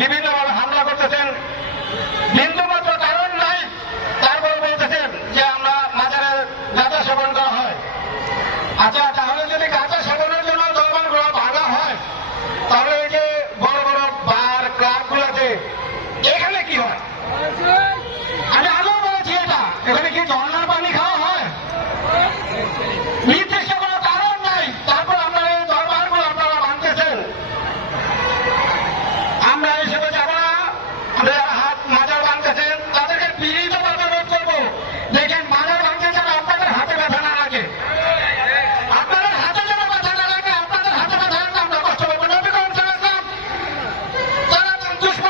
বিভিন্নভাবে হামলা করতেছেন, বিন্দুমাত্র কারণ নাই, তারপরে বলতেছেন যে আমরা মাজারে গাঁজা সেবন করা হয়। আচ্ছা, তাহলে যদি গাঁজা সেবনের জন্য দরবারগুলো ভাঙা হয়, তাহলে এই যে বড় বড় বার ক্লাবগুলোতে এখানে কি হয়? আমি আগেও বলেছি এটা, এখানে কি ঝর্ণার পানি খাওয়া হয়? নির্দিষ্ট কোনো কারণ নাই, তারপর আপনারা এই দরবারগুলো আপনারা ভাঙতেছেন। আমরা হিসেবে যাবো না, যারা হাত মাজার ভাঙতেছেন তাদেরকে বিনীতভাবে রোধ করবো। দেখেন, মাজার ভাঙতে যেন আপনাদের হাতে ব্যথা না লাগে, আপনাদের হাতে যেন ব্যথা না লাগে, আপনাদের হাতে ব্যথা লাগলে আমরা কষ্ট পাবো। নবী করিম সাল্লাল্লাহু আলাইহি ওয়াসাল্লাম তারা দুশ্মন